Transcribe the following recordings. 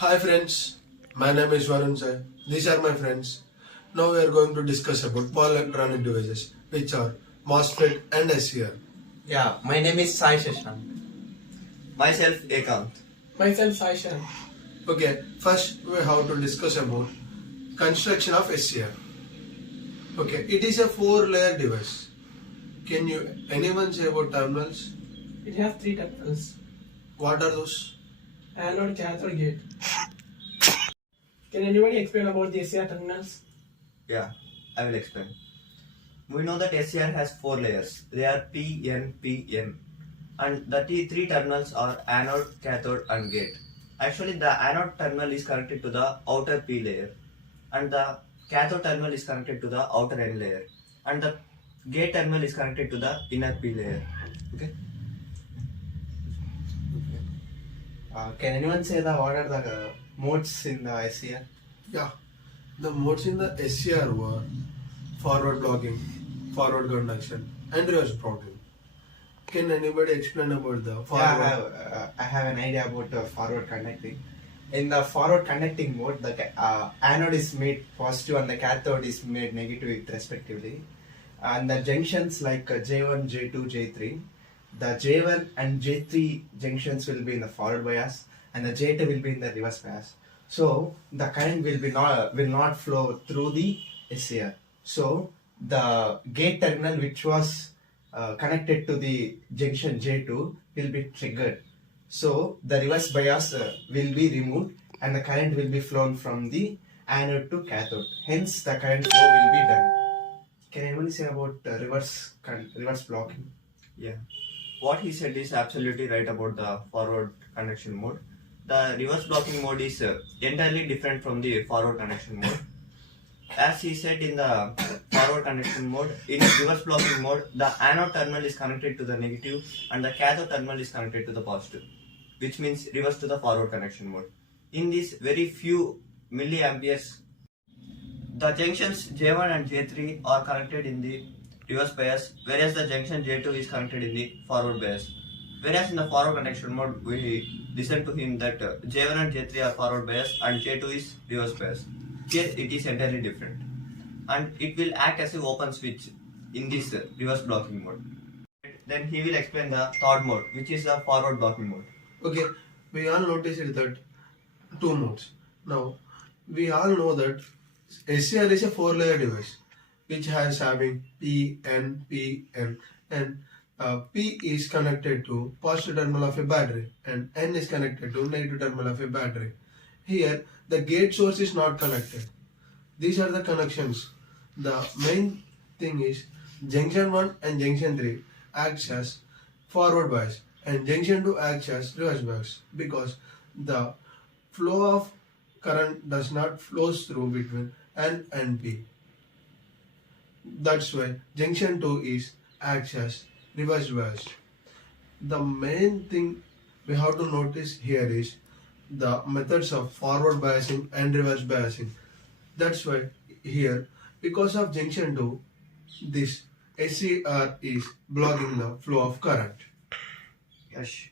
Hi friends, my name is D.Varun Sai. These are my friends. Now we are going to discuss about power electronic devices which are MOSFET and SCR. Yeah, my name is E.Sai Shashank. Myself, P.Aekanth. Myself, Sai Sharan. Okay, first we have to discuss about construction of SCR. Okay, it is a 4-layer device. Can anyone say about terminals? It has three terminals: What are those? anode, cathode, gate. Can anybody explain about the SCR terminals? Yeah, I will explain. We know that SCR has 4 layers. They are P, N, P, N. And the three terminals are anode, cathode and gate. Actually, the anode terminal is connected to the outer P layer. And the cathode terminal is connected to the outer N layer. And the gate terminal is connected to the inner P layer. Okay? Can anyone say what are the modes in the SCR? Yeah, the modes in the SCR were forward blocking, forward conduction and reverse blocking. Can anybody explain about the forward? Yeah, I have an idea about forward conducting. In the forward conducting mode, the anode is made positive and the cathode is made negative respectively. And the junctions like J1, J2, J3, the J1 and J3 junctions will be in the forward bias and the J2 will be in the reverse bias. So the current will not flow through the SCR. So the gate terminal which was connected to the junction J2 will be triggered. So the reverse bias will be removed and the current will be flown from the anode to cathode. Hence the current flow will be done. Can anybody say about reverse blocking? Yeah. What he said is absolutely right about the forward conduction mode. The reverse blocking mode is entirely different from the forward conduction mode. As he said in the forward conduction mode, in reverse blocking mode, the anode terminal is connected to the negative and the cathode terminal is connected to the positive, which means reverse to the forward conduction mode. In this very few milliamperes, the junctions J1 and J3 are connected in the reverse bias, whereas the junction J2 is connected in the forward bias. Whereas in the forward conduction mode, we listen to him that J1 and J3 are forward bias and J2 is reverse bias. Here it is entirely different. And it will act as an open switch in this reverse blocking mode. Then he will explain the third mode, which is the forward blocking mode. Okay, we all noticed that two modes. Now, we all know that SCR is a 4-layer device which has having P, N, P, N, and P is connected to positive terminal of a battery and N is connected to negative terminal of a battery. Here, the gate source is not connected. These are the connections. The main thing is junction 1 and junction 3 acts as forward bias and junction 2 acts as reverse bias because the flow of current does not flows through between N and P. That's why junction 2 is acts as reverse bias. The main thing we have to notice here is the methods of forward biasing and reverse biasing. That's why here, because of junction 2, this SCR is blocking the flow of current. Yes.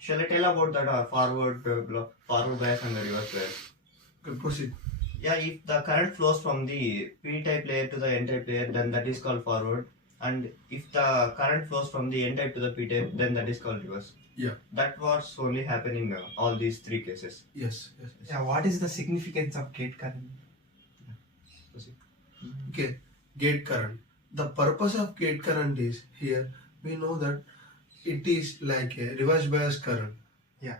Shall I tell about that forward bias and the reverse bias? Okay, proceed. Yeah, if the current flows from the P-type layer to the N-type layer, then that is called forward. And if the current flows from the N-type to the P-type, then that is called reverse. Yeah. That was only happening in all these three cases. Yes. Yeah, what is the significance of gate current? Okay, gate current. The purpose of gate current is here we know that it is like a reverse bias current. Yeah.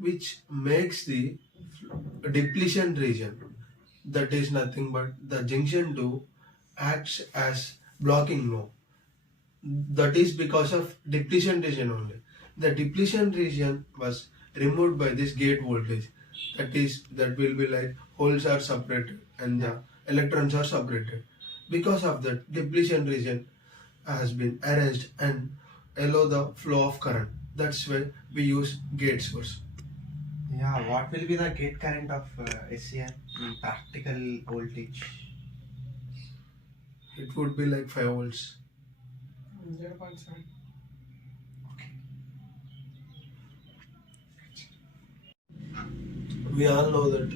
Which makes the depletion region. That is nothing but the junction 2 acts as blocking node. That is because of depletion region only. The depletion region was removed by this gate voltage. That will be like holes are separated and the electrons are separated. Because of that, depletion region has been arranged and allow the flow of current. That's why we use gate source. Yeah, what will be the gate current of SCR in practical voltage? It would be like 5 volts. 0.7. we all know that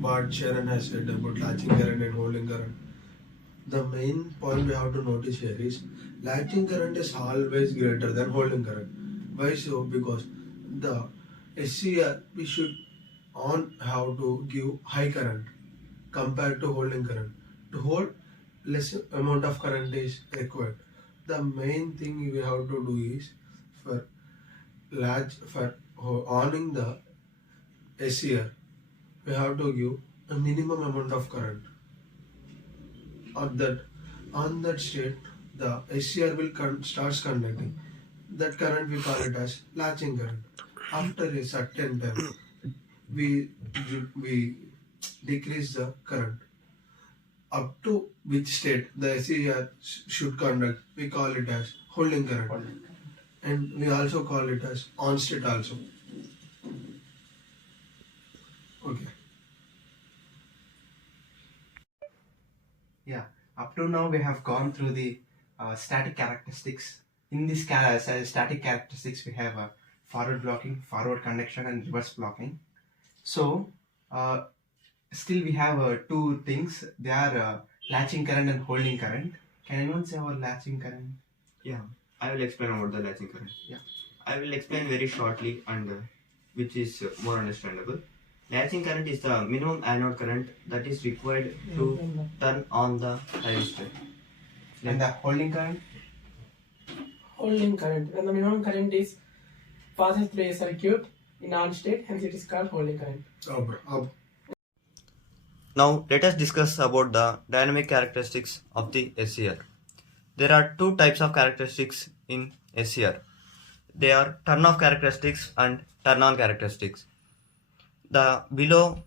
what Sharan has said about latching current and holding current. The main point we have to notice here is latching current is always greater than holding current. Why so? Because the SCR we should have to give high current compared to holding current. To hold, less amount of current is required. The main thing we have to do is for owning the SCR, we have to give a minimum amount of current. On that state, the SCR will starts conducting. That current we call it as latching current. After a certain time, we decrease the current. Up to which state the SCR should conduct, we call it as holding current. And we also call it as on state also. Okay. Yeah, up to now we have gone through the static characteristics. In this static characteristics, we have forward blocking, forward conduction, and reverse blocking. So, still we have two things. They are latching current and holding current. Can anyone say about latching current? Yeah, I will explain about the latching current. Yeah. I will explain very shortly and which is more understandable. Latching current is the minimum anode current that is required to turn on the thyristor. And the holding current? Holding current. When the minimum current is passes through a circuit in on state, hence it is called holding current. Now let us discuss about the dynamic characteristics of the SCR. There are two types of characteristics in SCR. They are turn-off characteristics and turn-on characteristics. The below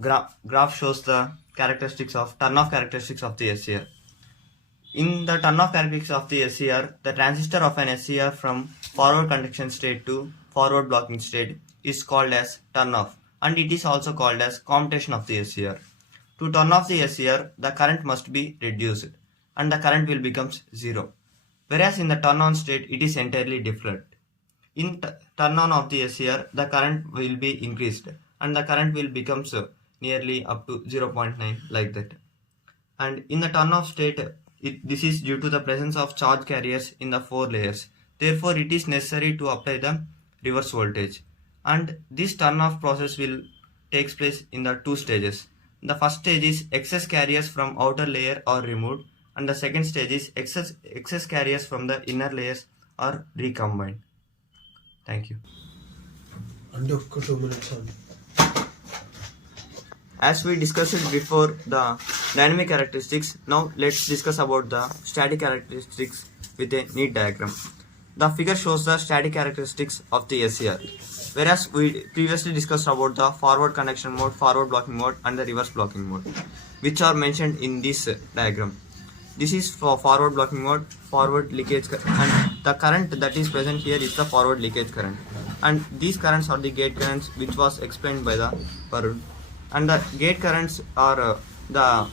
graph shows the turn-off characteristics of the SCR. In the turn-off characteristics of the SCR, the transistor of an SCR from forward conduction state to forward blocking state is called as turn-off, and it is also called as commutation of the SCR. To turn off the SCR, the current must be reduced, and the current will become 0. Whereas in the turn-on state, it is entirely different. In turn-on of the SCR, the current will be increased, and the current will become nearly up to 0.9 like that. And in the turn-off state, this is due to the presence of charge carriers in the 4 layers. Therefore, it is necessary to apply the reverse voltage. And this turn-off process will take place in the 2 stages. The first stage is excess carriers from outer layer are removed, and the second stage is excess carriers from the inner layers are recombined. Thank you. Under 2 minutes on. As we discussed before the dynamic characteristics, now let's discuss about the static characteristics with a neat diagram. The figure shows the static characteristics of the SCR. Whereas we previously discussed about the forward conduction mode, forward blocking mode, and the reverse blocking mode, which are mentioned in this diagram. This is for forward blocking mode, forward leakage, and the current that is present here is the forward leakage current. And these currents are the gate currents, which was explained by the Varun. And the gate currents are the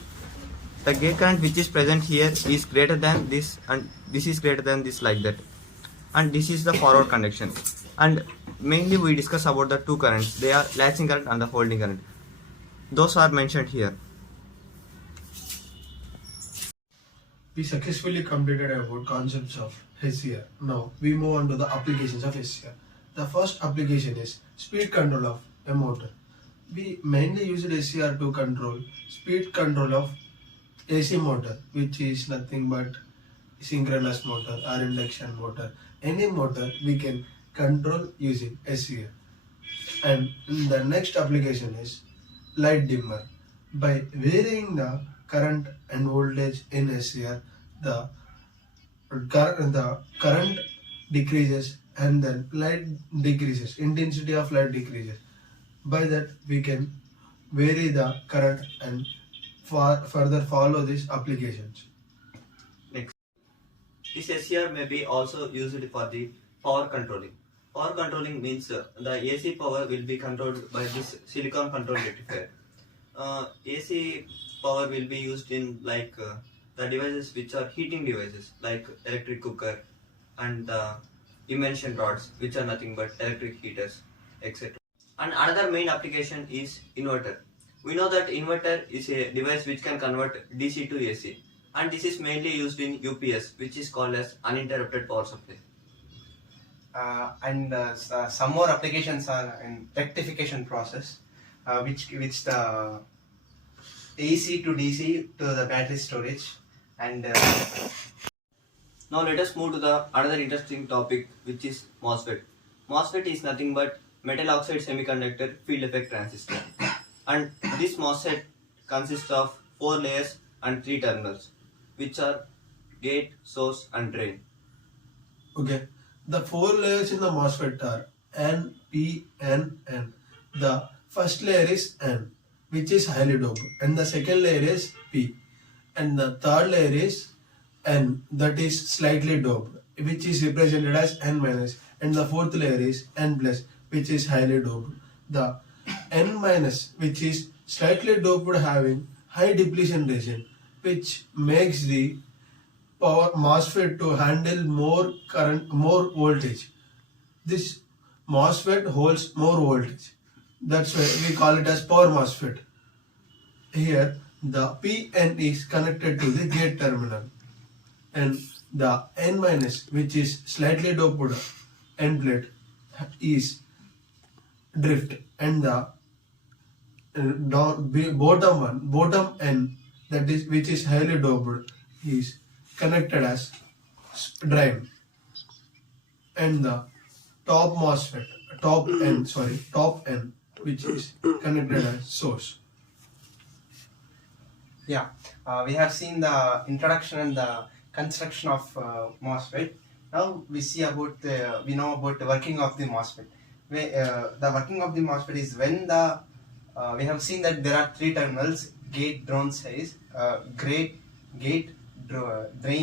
gate current which is present here is greater than this, and this is greater than this, like that. And this is the forward conduction. And mainly we discuss about the two currents. They are latching current and the holding current. Those are mentioned here. We successfully completed about concepts of SCR. Now we move on to the applications of SCR. The first application is speed control of a motor. We mainly used SCR to control speed control of AC motor, which is nothing but synchronous motor or induction motor. Any motor we can control using SCR. And the next application is light dimmer. By varying the current and voltage in SCR, the current decreases and then light decreases, intensity of light decreases. By that we can vary the current and further follow these applications. Next. This SCR may be also used for the power controlling. Power controlling means the AC power will be controlled by this silicon control rectifier. AC power will be used in the devices which are heating devices like electric cooker and the immersion rods, which are nothing but electric heaters, etc. And another main application is inverter. We know that inverter is a device which can convert DC to AC, and this is mainly used in UPS, which is called as uninterrupted power supply. Some more applications are in rectification process, which the AC to DC to the battery storage, and Now let us move to the another interesting topic, which is MOSFET. MOSFET is nothing but metal oxide semiconductor field effect transistor, and this MOSFET consists of 4 layers and 3 terminals, which are gate, source, and drain. Okay. The 4 layers in the MOSFET are N, P, N, N. The first layer is N, which is highly doped, and the second layer is P, and the third layer is N, that is slightly doped, which is represented as N minus, and the fourth layer is N plus, which is highly doped. The N minus, which is slightly doped, having high depletion region, which makes the power MOSFET to handle more current, more voltage. This MOSFET holds more voltage. That's why we call it as power MOSFET. Here, the PN is connected to the gate terminal, and the N minus, which is slightly doped N plate, is drift, and the bottom N, that is which is highly doped, is connected as drain, and the top MOSFET, top N, which is connected as source. we have seen the introduction and the construction of MOSFET. Now we know about the working of the MOSFET. The working of the MOSFET is when we have seen that there are 3 terminals: gate, drain,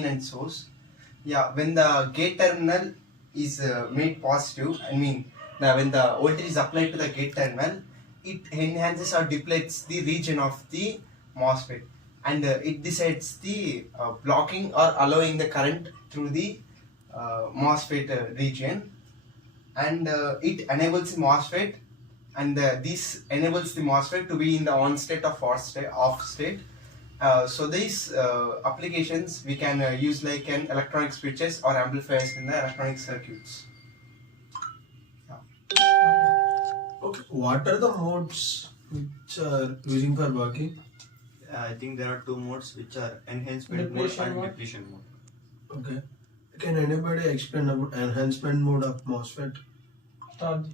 and source. When the gate terminal is made positive, when the voltage is applied to the gate terminal, it enhances or depletes the region of the MOSFET, and it decides the blocking or allowing the current through the MOSFET region, and it enables the MOSFET, and this enables the MOSFET to be in the on state or off state. So these applications we can use like an electronic switches or amplifiers in the electronic circuits. Okay. What are the modes which are using for working? I think there are 2 modes, which are enhancement mode Depletion and mode. depletion mode. Okay. Can anybody explain about enhancement mode of MOSFET? Start.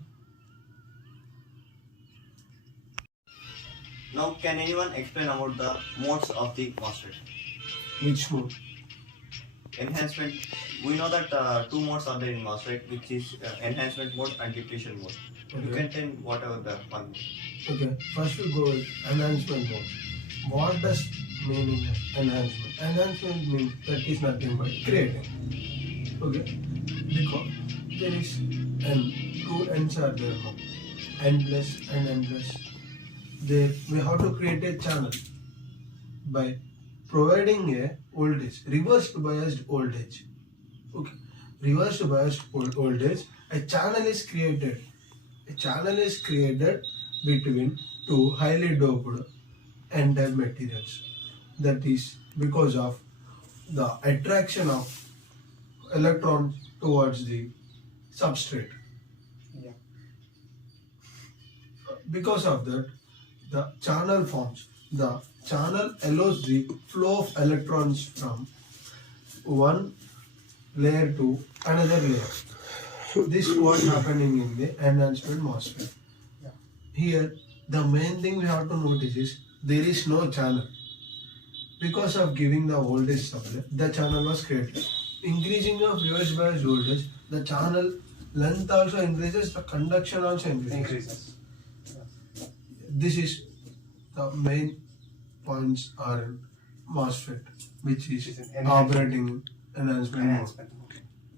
Now, can anyone explain about the modes of the MOSFET? Which mode? Enhancement. We know that 2 modes are there in MOSFET, which is enhancement mode and depletion mode. You Okay. can tell whatever the one. Okay. First we go with enhancement mode. What does mean enhancement? Enhancement means that is nothing but creating. Okay. Because there is N, 2 N's are there now. N plus and N plus. There we have to create a channel by providing a voltage, reversed biased voltage. Okay. Reversed biased voltage. A channel is created. A channel is created between 2 highly doped N-type materials. That is because of the attraction of electrons towards the substrate. Because of that, the channel forms. The channel allows the flow of electrons from one layer to another layer. This is what happening in the enhancement MOSFET. Here, the main thing we have to notice is there is no channel. Because of giving the voltage supply, the channel was created. Increasing of reverse bias voltage, the channel length also increases, the conduction also increases. This is the main points are in MOSFET, which is operating in enhancement mode.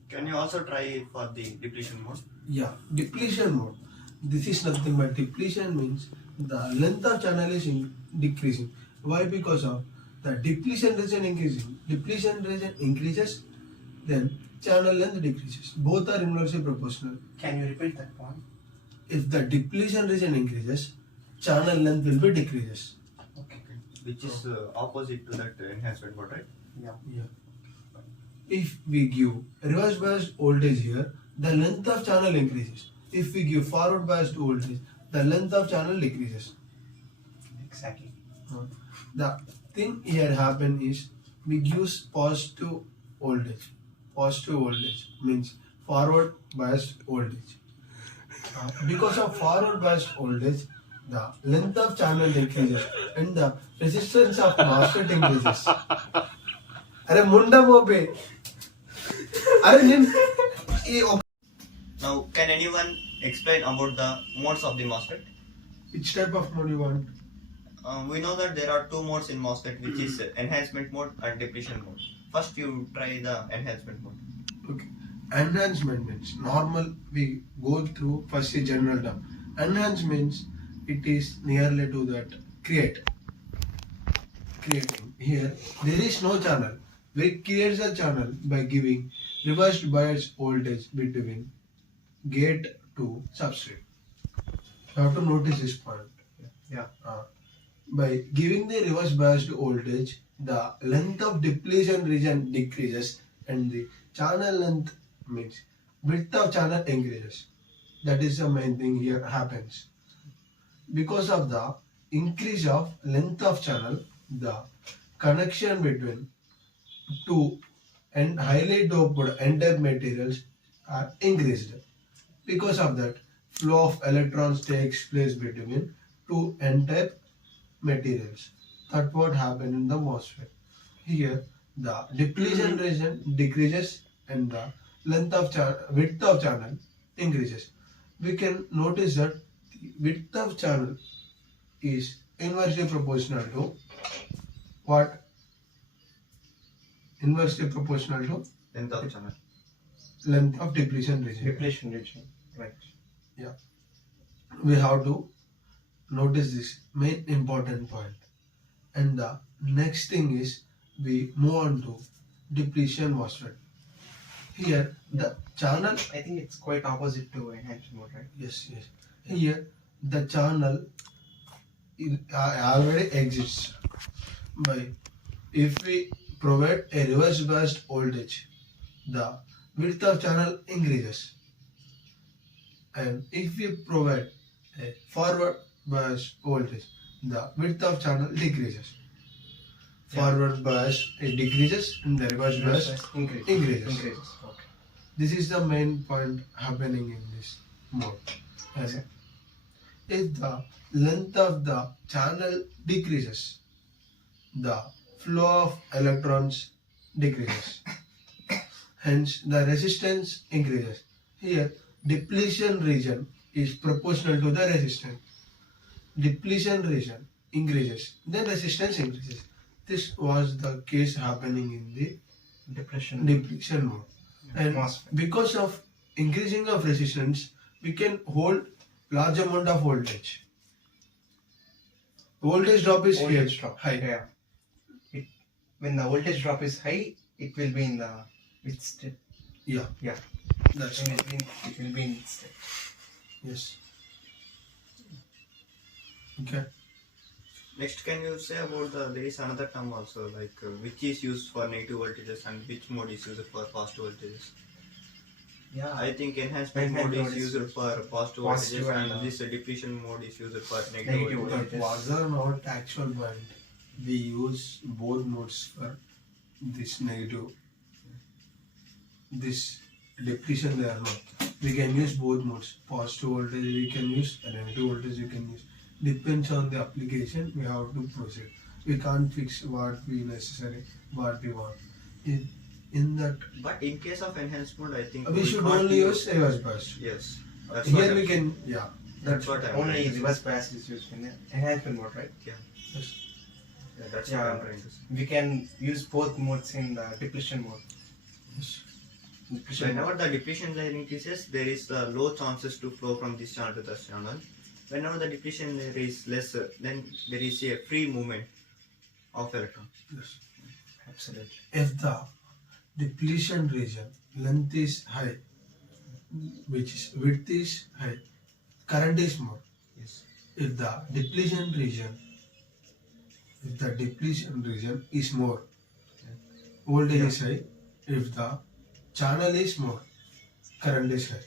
Can you also try for the depletion mode? Yeah, depletion mode. This is nothing but depletion means the length of channel is decreasing. Why? Because of the depletion region increasing. Depletion region increases, then channel length decreases. Both are inversely proportional. Can you repeat that point? if the depletion region increases, channel length will be decreases. Okay. Which is opposite to that enhancement mode, right? Yeah. If we give reverse biased voltage here, the length of channel increases. If we give forward biased voltage, the length of channel decreases. Exactly. The thing here happen is we use positive voltage. Positive voltage means forward biased voltage. Because of forward biased voltage, the length of channel increases and the resistance of MOSFET increases. अरे मुंडा मोबे अरे निन Now, can anyone explain about the modes of the MOSFET? which type of mode you want? We know that there are two modes in MOSFET, which is enhancement mode and depletion mode. First, you try the enhancement mode. Okay. Enhancement means normal we go through first a general term. Enhance means it is nearly to that creating. Here there is no channel. We create a channel by giving reversed bias voltage between gate to substrate. You have to notice this point. Yeah. By giving the reverse biased voltage, the length of depletion region decreases and the channel length means width of channel increases. That is the main thing here happens. Because of the increase of length of channel, the connection between two and highly doped n-type materials are increased. Because of that, flow of electrons takes place between two n-type materials. That's what happened in the MOSFET. Here, the depletion region decreases and the length of width of channel increases. We can notice that the width of channel is inversely proportional to what? Inversely proportional to Length of channel. length of depletion region. Depletion region. Right. Yeah. We have to notice this main important point. And the next thing is we move on to depletion MOSFET. Here the channel, I think it's quite opposite to enhancement mode, right? yes. Here the channel already exists. By if we provide a reverse biased voltage, the width of channel increases. And if we provide a forward bias voltage, the width of channel decreases. Forward bias it decreases and the reverse bias increases. Okay. This is the main point happening in this mode. And if the length of the channel decreases, the flow of electrons decreases. Hence, the resistance increases. Here, depletion region is proportional to the resistance. Depletion region increases, then resistance increases. This was the case happening in the Depletion. depletion mode. And MOSFET. because of increasing of resistance, we can hold large amount of voltage. Voltage drop is Voltage here, drop. high. Yeah. When the voltage drop is high, it will be in the mid state. Yeah, Yeah. that's It will be in mid state. yes. Okay. Next, can you say about there is another term also, like which is used for negative voltages and which mode is used for positive voltages? Yeah. I think enhancement mode is used for positive Positive voltages and and, this depletion mode is used for negative negative voltages. That was not actual point. We use both modes for this negative, this depletion they are not. We can use both modes. Positive voltage we can use and negative voltage we can use. Depends on the application we have to proceed. We can't fix what we necessary, what we want. In that But in case of enhancement, I think we should can't only use reverse bias. Yes, that's what Here I'm we saying. can, yeah. That's what I'm Only trying to say. reverse bias is used in the enhancement mode, right? Yeah, Yes. that's Yeah. what I'm trying to say. We can use both modes in the depletion mode. Yes. Depletion mode. Whenever the depletion layer increases, there is low chances to flow from this channel to this channel. Whenever the depletion layer is less, then there is a free movement of electrons. Yes. Absolutely. If the depletion region length is high, which is width is high, current is more. Yes. If the depletion region is more, voltage is high. If the channel is more, current is high.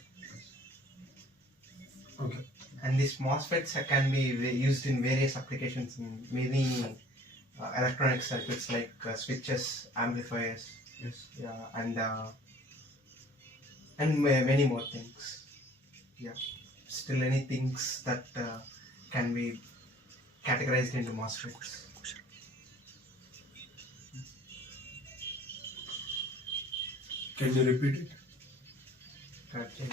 Okay. And these MOSFETs can be used in various applications in many electronic circuits like switches, amplifiers, Yes. yeah, and many more things. Yeah, still any things that can be categorized into MOSFETs. Can you repeat it? Okay.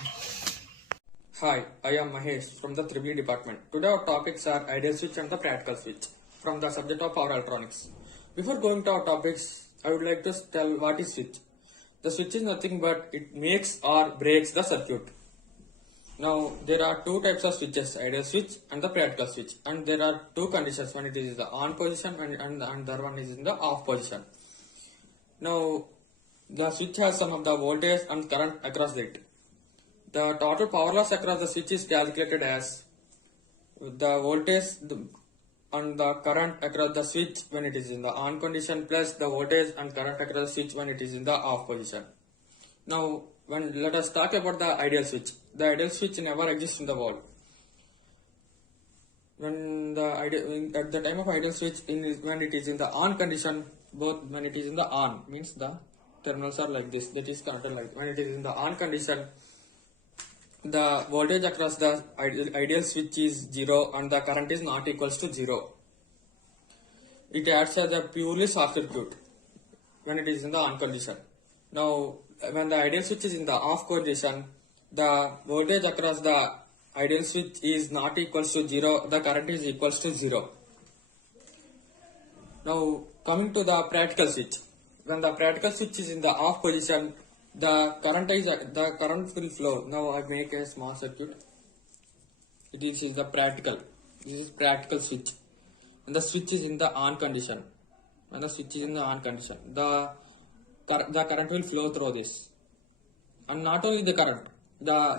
Hi, I am Mahesh from the 3B department. Today our topics are ideal switch and the practical switch from the subject of power electronics. Before going to our topics, I would like to tell what is switch. The switch is nothing but it makes or breaks the circuit. Now there are two types of switches, ideal switch and the practical switch, and there are two conditions. One it is in the on position and the other one is in the off position. Now the switch has some of the voltage and current across it. The total power loss across the switch is calculated as the voltage and the current across the switch when it is in the on condition plus the voltage and current across the switch when it is in the off position. Now, let us talk about the ideal switch. The ideal switch never exists in the world. At the time of ideal switch, when it is in the on condition, both when it is in the on means the terminals are like this. That is connected like when it is in the on condition. The voltage across the ideal switch is 0 and the current is not equals to 0. It acts as a purely short circuit when it is in the on condition. Now, when the ideal switch is in the off condition, the voltage across the ideal switch is not equals to 0, the current is equals to 0. Now, coming to the practical switch. When the practical switch is in the off position, the current will flow. Now I make a small circuit. This is the practical. This is practical switch. And the switch is in the on condition. When the switch is in the on condition, the current will flow through this. And not only the current,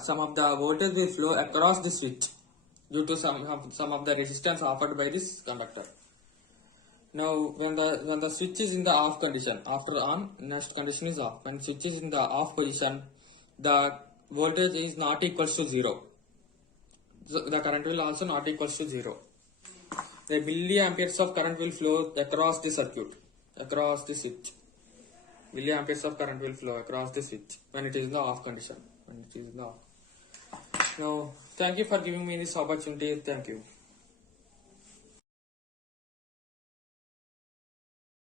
some of the voltage will flow across the switch due to some of the resistance offered by this conductor. Now, when the switch is in the off condition, after on, next condition is off. When switch is in the off position, the voltage is not equals to 0. So the current will also not equals to 0. The milliamperes of current will flow across the circuit, across the switch. Milliamperes of current will flow across the switch when it is in the off condition. When it is in the off. Now, thank you for giving me this opportunity. Thank you.